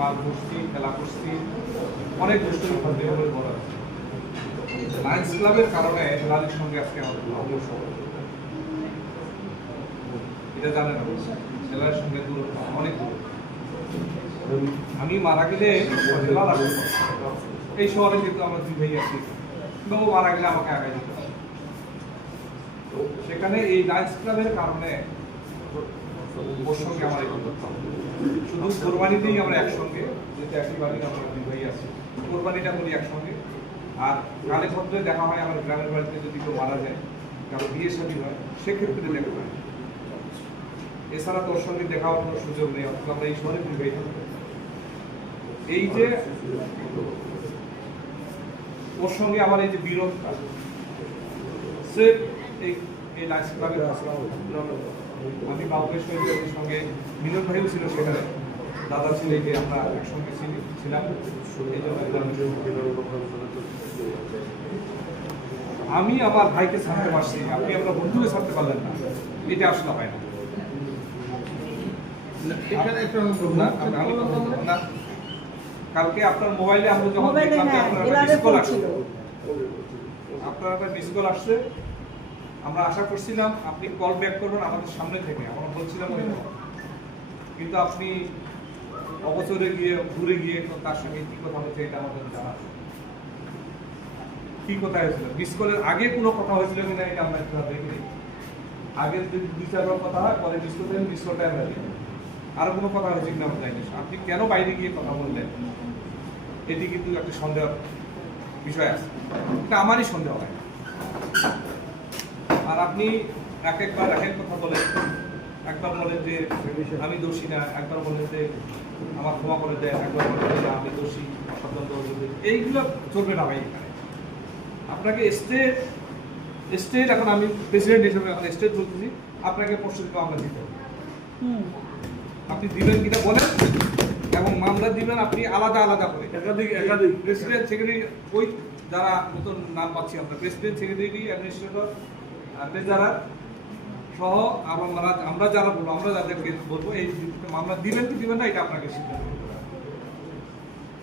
মাছ ধরছি, খেলা করছি, অনেক দুষ্টুমি করতে হবে বলা আছে। লায়ন্স ক্লাবের কারণে হেলালের সঙ্গে আজকে আমাদের অবশ্য এটা জানেন, হেলালের সঙ্গে দূরত্ব অনেক দূর। আমি মারা গেলে হেলাল আসবে এই শহরে, কিন্তু আমরা দুই ভাই আছি, কিন্তু ও মারা গেলে আমাকে আগায় দিতে হবে। সেখানে এই লায়ন্স ক্লাবের কারণে ওর সঙ্গে আমার এই বন্ধুত্ব, শুধু কোরবানিতেই আমরা একসঙ্গে, যেহেতু একই বাড়ির আমরা দুই ভাই আছি, কোরবানিটা করি একসঙ্গে। আর কালে ভদ্রে দেখা হয় আমার গ্রামের বাড়িতে, যদি কেউ মারা যায়, কারো বিয়ে শাদী হয়, সেক্ষেত্রে দেখা হয়। এছাড়া তোর সঙ্গে দেখা হওয়ার কোনো সুযোগ নেই, অথবা আমরা এই শহরে দুই ভাই থাকবো। এই যে ওর সঙ্গে আমার এই যে বিরোধটা, সে এই লায়ন্স ক্লাবের আমি বাবুকের সঙ্গে মিলন ভাইও ছিল সেখানে, দাদা ছিল, এই যে আমরা একসঙ্গে ছিলাম। এই জন্য আমি আমার ভাইকে ছাড়তে পারছি, আপনি আপনার বন্ধুকে ছাড়তে পারলেন না, এটা আসলে হয় না। কালকে আপনার মোবাইলে আমরা যখন দেখলাম যে আপনার একটা মিস কল আসছে, আপনার একটা মিস কল আসছে, আমরা আশা করছিলাম আপনি কল ব্যাক করবেন আমাদের সামনে থেকে, আমরা বলছিলাম ওই, কিন্তু আপনি অবসরে গিয়ে ঘুরে গিয়ে তার সঙ্গে কি কথা হয়েছে এটা আমাদের জানা। কি কথা হয়েছিল, মিস কলের আগে কোনো কথা হয়েছিল কিনা এটা আমরা একটু দেখিনি। আগে যদি দুই চারবার কথা হয়, পরে মিস করতে মিস কলটা আমরা দেখি, আরো কোনো কথা হয়েছে কিনা আমরা জানি। আপনি কেন বাইরে গিয়ে কথা বললেন, এটি কিন্তু একটা সন্দেহ বিষয় আছে, এটা আমারই সন্দেহ হয়। আর আপনি একবার এক এক কথা বলেন, একবার বলেন যে আমি দোষী না, একবার বলেন যে আমার ক্ষমা করে দেয়, একবার বলেন যে আমি দোষী, অসাধারণ, এইগুলো চলবে না ভাই। এখানে আপনাকে স্টেট এখন আমি প্রেসিডেন্ট হিসেবে এখন স্টেট বলতেছি, আপনাকে প্রস্তুতি মামলা দিতে হবে। আপনি দিবেন কিনা বলেন, এবং মামলা দিবেন আপনি আলাদা আলাদা করে, প্রেসিডেন্ট সেক্রেটারি, ওই যারা নতুন নাম পাচ্ছি আমরা, প্রেসিডেন্ট সেক্রেটারি, অ্যাডমিনিস্ট্রেটর, ট্রেজারার সহ আমরা যারা বলবো, আমরা যাদেরকে বলবো এই মামলা দিবেন কি দিবেন না, এটা আপনাকে সিদ্ধান্ত নিতে হবে।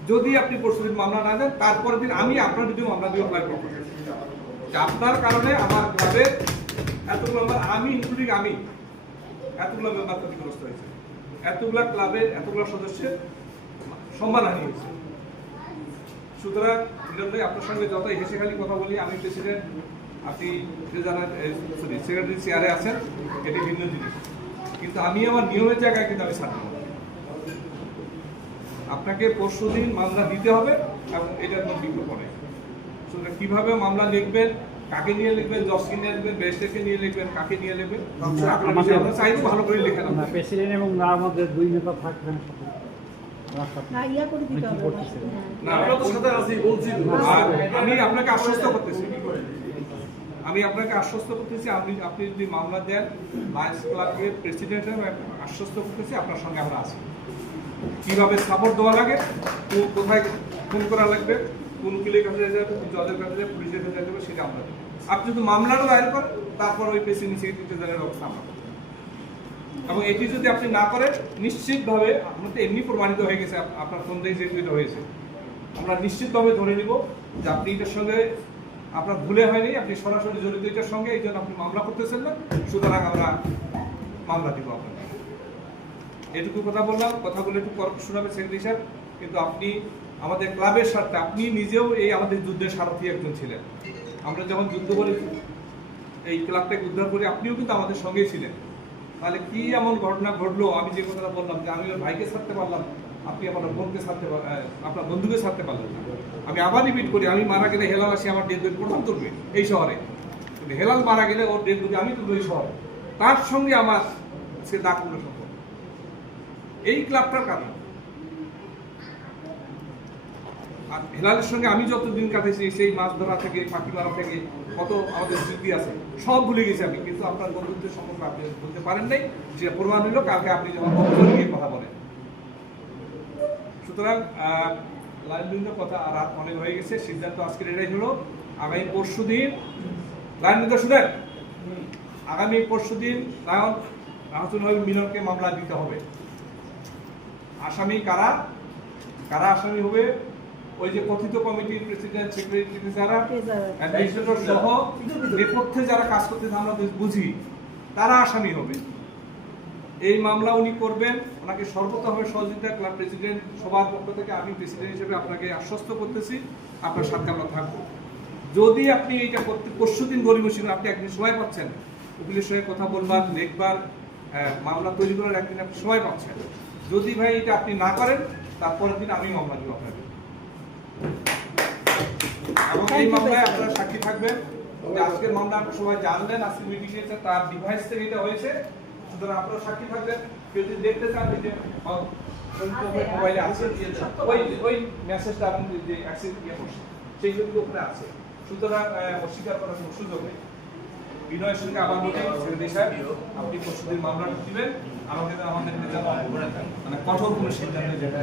যদি আপনি প্রস্তুতির মামলা না দেন, তারপরের দিন আমি আপনার যদি মামলা দিয়ে অ্যাপ্লাই করবো, আপনার কারণে আমার ক্লাবের এতগুলো মেম্বার, আমি ইনক্লুডিং আমি, এতগুলো মেম্বার ক্ষতিগ্রস্ত হয়েছে, এতগুলো ক্লাবের এতগুলো সদস্যের সম্মানহানি হয়েছে। সুতরাং আপনার সঙ্গে যতই হেসে খালি কথা বলি, আমি প্রেসিডেন্ট, আপনি সেক্রেটারি চেয়ারে আছেন, এটি ভিন্ন জিনিস, কিন্তু আমি আমার নিয়মের জায়গায় কিন্তু আমি ছাড়ব। আপনাকে পরশুদিন মামলা দিতে হবে, এবং এটার কোনো বিকল্প নেই। সুতরাং কিভাবে মামলা লিখবেন, কাকে নিয়ে লিখবেন, জজকে নিয়ে লিখবেন, ম্যাজিস্ট্রেটকে নিয়ে লিখবেন, কাকে নিয়ে লিখবেন, আমরা চাইবো ভালো করে লিখে নেবেন। প্রেসিডেন্ট এবং আমাদের দুই নেতা থাকবেন, আমি আপনাকে আশ্বস্ত করতেছি, আপনি যদি মামলা দেন, লায়ন্স ক্লাবের প্রেসিডেন্ট আশ্বস্ত করতেছি আপনার সঙ্গে আমরা আছি। কিভাবে সাপোর্ট দেওয়া লাগে, কোথায় ফোন করা লাগবে, কোন উকিলের কাছে যাবে, জজের কাছে যাবে, পুলিশের কাছে যাবে, সেটা আমরা দেবো। আপনি যদি মামলাটা দায়ের করেন, তারপর ওই প্রেসিডেন্ট সেক্রেটারির অবস্থা আমরা, এবং এটি যদি আপনি না করেন, নিশ্চিতভাবে আমাদের এমনি প্রমাণিত হয়ে গেছে, আপনার সন্দেহ যেটা হয়েছে, আমরা নিশ্চিতভাবে ধরে নিব যে আপনি এটার সঙ্গে আপনার ভুলে হয়নি, আপনি সরাসরি জড়িত এটার সঙ্গে, এই জন্য আপনি মামলা করতেছেন না, সুতরাং আমরা মামলা দিব আপনাকে। এটুকু কথা বললাম, কথাগুলো একটু শোনাবে সেক্রেটারি সাহেব, কিন্তু আপনি আমাদের ক্লাবের স্বার্থে, আপনি নিজেও এই আমাদের যুদ্ধের সারথি একজন ছিলেন। আমরা যখন যুদ্ধ করে এই ক্লাবটাকে উদ্ধার করি, আপনিও কিন্তু আমাদের সঙ্গেই ছিলেন। তাহলে কি এমন ঘটনা ঘটলো, আমি যে কথাটা বললাম যে আমি ওর ভাইকে ছাড়তে পারলাম, আপনি আমার বোনকে ছাড়তে আপনার বন্ধুকে ছাড়তে পারলেন না। আমি আবার রিপিট করি, আমি মারা গেলে হেলাল আসি আমার ডেড বডি প্রথম তুলবে এই শহরে, কিন্তু হেলাল মারা গেলে ওর ডেড বডি আমি তুলবো এই শহরে, তার সঙ্গে আমার সে দাগ তুলে সম্পর্ক এই ক্লাবটার কারণে। আর হেলালের সঙ্গে আমি যতদিন কাটাইছি, সেই মাছ ধরা থেকে, পাখি মারা থেকে, কত আমাদের স্মৃতি আছে, সব ভুলে গেছি আমি, কিন্তু আপনার বন্ধুত্বের সম্পর্ক আপনি বলতে পারেন নাই, যে প্রমাণ হইল কালকে আপনি যখন গিয়ে কথা বলেন। সুতরাং লাইনবৃন্দ কথা আর রাত অনেক হয়ে গেছে, সিদ্ধান্ত আজকের এটাই হলো, আগামী পরশুদিন, লাইনবৃন্দ শুনেন, আগামী পরশুদিন রাহাতুল মিলনকে মামলা দিতে হবে। আসামি কারা কারা আসামি হবে? ওই যে কথিত কমিটির প্রেসিডেন্ট, সেক্রেটারি যারা, অ্যাডমিনিস্ট্রেটর সহ নেপথ্যে যারা কাজ করতেছে আমরা বুঝি, তারা আসামি হবে। এই মামলা উনি করবেন, ওনাকে সর্বতভাবে সহযোগিতা ক্লাব প্রেসিডেন্ট সবার পক্ষ থেকে আমি প্রেসিডেন্ট হিসেবে আপনাকে আশ্বস্ত করতেছি, আপনার সাথে আমরা থাকবো। যদি আপনি এইটা করতে পরশুদিন গরিব ছিল, আপনি একদিন সময় পাচ্ছেন উকিলের সঙ্গে কথা বলবার, দেখবার, মামলা তৈরি করার একদিন আপনি সময় পাচ্ছেন। যদি ভাই এটা আপনি না করেন, তারপরের দিন আমি মামলা দিব আপনাকে। এবং এই মামলায় আপনারা সাক্ষী থাকবেন। যে আজকের মামলা আপনারা সবাই জানলেন, আজকে মিটিং এসে তার ডিভাইস থেকে এটা হয়েছে, সুতরাং আপনারা সাক্ষী থাকবেন। কেউ যদি দেখতে চান যে মোবাইলে আছে, ওই মেসেজটা আপনি যে অ্যাক্সেস দিয়ে করছে সেই জন্য ওখানে আছে। সুতরাং অস্বীকার করার কোনো সুযোগ নেই। বিনয়ের সঙ্গে আবার বলি, সেক্রেটারি সাহেব আপনি পরশুদিন মামলাটা দিবেন, আমাদের নেতা মানে কঠোর কোনো সিদ্ধান্ত যেটা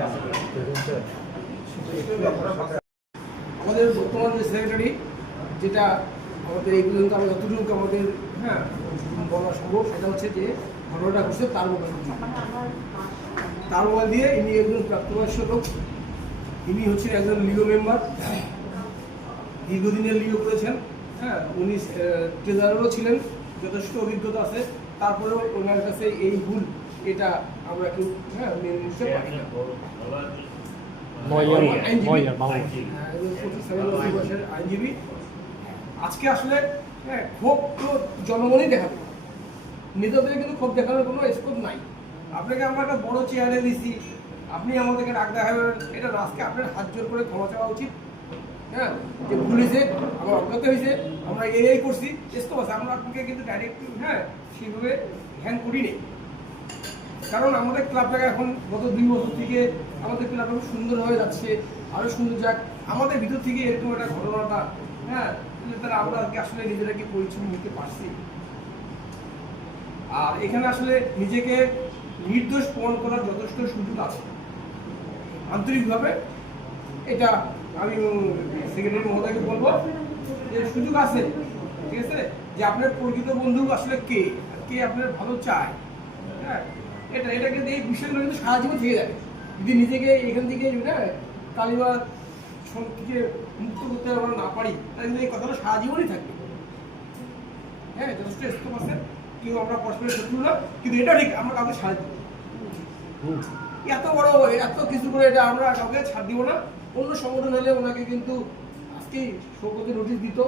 আমাদের বর্তমান যে সেক্রেটারি, যেটা আমাদের এই পর্যন্ত আমরা যতটুকু আমাদের বলা সম্ভব, সেটা হচ্ছে যে ঘটনাটা ঘটছে তার মোবাইল দিয়ে। ইনি একজন প্রাপ্তবয়স্ক লোক, ইনি হচ্ছেন একজন লিও মেম্বার, দীর্ঘদিনের লিও করেছেন। উনি ট্রেজারারও ছিলেন, যথেষ্ট অভিজ্ঞতা আছে। তারপরেও ওনার কাছে এই ভুল, এটা আমরা কেউ মেনে নিতে পারি না। আইনজীবী আজকে আসলে ক্ষোভ তো জনগণই দেখাবে, নেতাদের কিন্তু ক্ষোভ দেখানোর কোনো স্কোপ নাই। আপনাকে আমরা একটা বড় চেয়ারে দিচ্ছি, আপনি আমাদেরকে রাগ দেখাবেন, এটা আজকে আপনার হাত জোর করে ক্ষমা চাওয়া উচিত। যে ভুল হয়েছে, আমার অজ্ঞতা হয়েছে, আমরা এই করছি, স্কোপ আছে, আমরা আপনাকে কিন্তু ডাইরেক্ট সেইভাবে হ্যান্ড করিনি। কারণ আমাদের ক্লাবটাকে এখন গত 2 বছর থেকে আমাদের ক্লাবটা খুব সুন্দরভাবে যাচ্ছে, আরও সুন্দর যাক। আমাদের ভিতর থেকে এরকম একটা ঘটনাটা তারা আমরা আসলে নিজেরা কি পরিচয় নিতে পারছি। আর এখানে আসলে নিজেকে নির্দোষ প্রমাণ করার যথেষ্ট সুযোগ আছে আন্তরিকভাবে। এটা আমি সেক্রেটারি মহোদয়কে বলবো যে সুযোগ আছে, ঠিক আছে, যে আপনার প্রকৃত বন্ধু আসলে কে কে আপনার ভালো চায়। এটা কিন্তু এই বিষয়গুলো কিন্তু সারা জীবন থেকে যাবে যদি নিজেকে এখান থেকে কালিমা থেকে মুক্ত করতে আমরা না পারি, তাহলে কিন্তু এই কথাটা সারা জীবনই থাকবে। যথেষ্ট স্কোপ আছে, কেউ আমরা পরস্পরের শত্রু না, কিন্তু এটা ঠিক আমরা কাউকে ছাড় দিব এত বড় এত কিছু করে এটা আমরা কাউকে ছাড় দিব না। অন্য সংগঠন হলে ওনাকে কিন্তু আজকেই শোকতে নোটিশ দিত,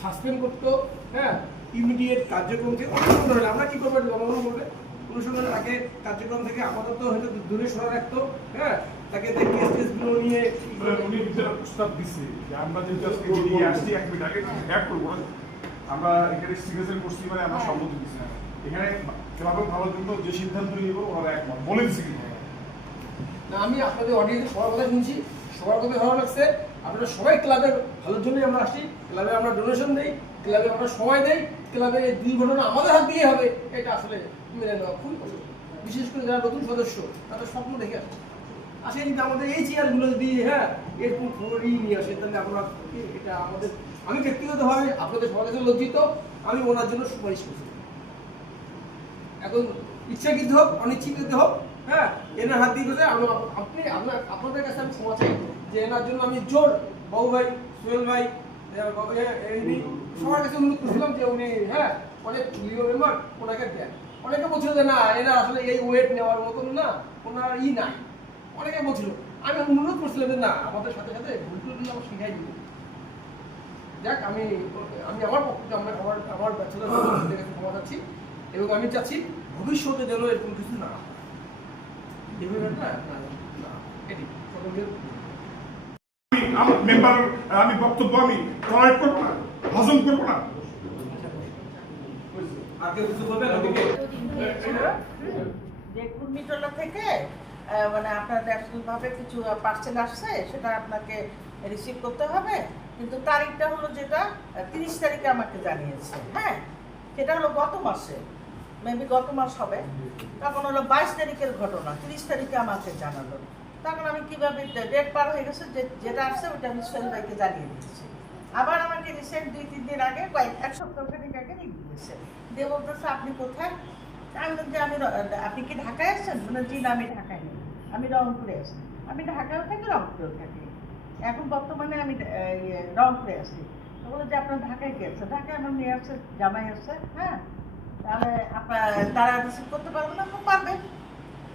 সাসপেন্ড করতো, ইমিডিয়েট কার্যক্রম থেকে অন্য সংগঠন হলে আমরা কি করবো জনগণ বলবে, অনুসন্ধানে তাকে কার্যক্রম থেকে আপাতত হয়তো দূরে সরে রাখতো। তাকে কেসগুলো নিয়ে উনি প্রস্তাব দিচ্ছে যে আমরা যেহেতু আজকে বেরিয়ে আসছি 1 মিনিট আগে অ্যাড করবো, আমরা এখানে সিগনেচার করছি, মানে আমরা সম্মতি দিচ্ছি। এখানে ক্লাবের ভালোর জন্য যে সিদ্ধান্ত নিব ওরা একমত বলে দিচ্ছি। না, আমি আপনাদের অডিয়েন্সে সবার কথা শুনছি, সবার কথা ভালো লাগছে। আপনারা সবাই ক্লাবের ভালোর জন্যই আমরা আসি, ক্লাবে আমরা ডোনেশন দিই, ক্লাবে আমরা সময় দেই, ক্লাবের এই দুর্ঘটনা আমাদের হাত দিয়ে হবে, এটা আসলে মেনে নেওয়া খুবই কষ্ট। বিশেষ করে যারা নতুন সদস্য, তাদের স্বপ্ন দেখে আসে আসে যদি আমাদের এই চেয়ারগুলো যদি এরকম খবরই নিয়ে আসে, তাহলে আমরা এটা আমাদের, আমি ব্যক্তিগতভাবে আপনাদের সবার কাছে লজ্জিত, আমি ওনার জন্য সুপারিশ করছি। এখন ইচ্ছাকৃত হোক অনিচ্ছাকৃত হোক, এনার হাত দিয়ে গেছে, আপনি আপনাদের কাছে আমি ক্ষমা চাই যে এনার জন্য আমি জোর বাবু ভাই, সোহেল ভাই, সবার কাছে অনুরোধ করছিলাম যে উনি অনেক লিও মেম্বার, ওনাকে দেন। অনেকে বলছিল যে না, এরা আসলে এই ওয়েট নেওয়ার মতন না, ওনার নাই, অনেকে বলছিল। আমি অনুরোধ করছিলাম যে না, আমাদের সাথে সাথে ভুলগুলো কিন্তু আমার শিখাই দিব। যাক, আমি আমার পক্ষে আমার ব্যর্থতার কাছে ক্ষমা চাচ্ছি, এবং আমি চাচ্ছি ভবিষ্যতে যেন এরকম কিছু না হয়। মেম্বার আমি বক্তব্য আমি টলারেট করবো না, হজম করবো না। যে ঘূর্ণিঝড় থেকে মানে আপনার ন্যাশনালভাবে কিছু পার্সেল আসছে, সেটা আপনাকে রিসিভ করতে হবে, কিন্তু তারিখটা হলো যেটা 30 তারিখে আমাকে জানিয়েছে। সেটা হলো গত মাসে, মেবি গত মাস হবে। তখন হলো 22 তারিখের ঘটনা, 30 তারিখে আমাকে জানালো। তখন আমি কীভাবে ডেট পার হয়ে গেছে, যেটা আসছে ওটা আমি সোহেল ভাইকে জানিয়ে দিয়েছি। আবার আমাকে রিসেন্ট 2-3 দিন আগে, 1 সপ্তাহ খানিক আগে দিয়েছে, দিয়ে বলতেছে আপনি কোথায়? আমি বলছি আপনি কি ঢাকায় আসছেন? মানে জি না, আমি ঢাকায় নেই। আমি রংপুরে আছি, আমি ঢাকাও থাকি রংপুরেও থাকি, এখন বর্তমানে আমি রংপুরে আছি। তো বলে যে আপনার ঢাকায় কি আছে, ঢাকায় আমার মেয়ে আছে, জামাই আছে, হ্যাঁ, তাহলে আপনার তারা রিসিভ করতে পারবে না? পারবে,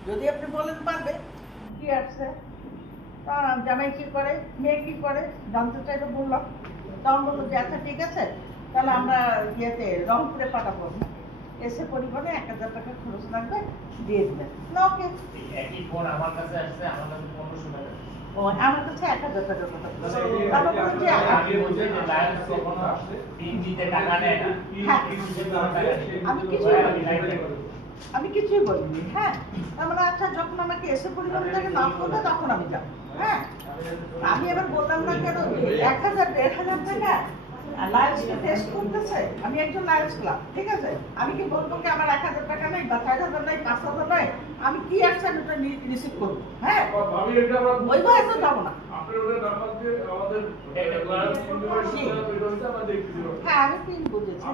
যদি আপনি বলেন পারবে। কি আসছে, তা জামাই কি করে, মেয়ে কি করে জানতে চাইলে বললাম, তখন বললো যে আচ্ছা ঠিক আছে, তাহলে আমরা ইয়েতে রংপুরে পাঠাবো, এসে পরিবারে 1000 টাকা খরচ লাগবে, দিয়ে দেবেন না? ওকে। একই ফোন আমার কাছে আসছে, আমার কাছে 1500 টাকা। ও আমার কাছে 1000 টাকার কথা বলছে। তারপর বললো যে আমি বলছি যে লায়ন্স কখনো পিন দিতে টাকা নেয় না। হ্যাঁ। পিন দিতে কোনো টাকা নেই। আমি কিছুই বলিনি। লাইনে আমি কিছুই বলিনি, হ্যাঁ। আমরা আচ্ছা যখন আমাকে এসে পরিবার থেকে নক করবে তখন আমি যাবো, হ্যাঁ। আমি এবার বললাম না কেন 1000-1500 টাকা লায়ন্স টেস্ট করতেছে, আমি একজন লায়ন্স ক্লাব, ঠিক আছে, আমি কি বলবো কি আমার 1000 টাকা নাই বা 4000 নাই 5000 নাই, আমি কি আসছে আমি ওটা রিসিভ করবো, হ্যাঁ, আমি এটা আবার ওই ভয়ে তো যাবো না। আপনার ওটা নাম্বার দিয়ে আমাদের জি। হ্যাঁ আমি পিন বুঝেছি।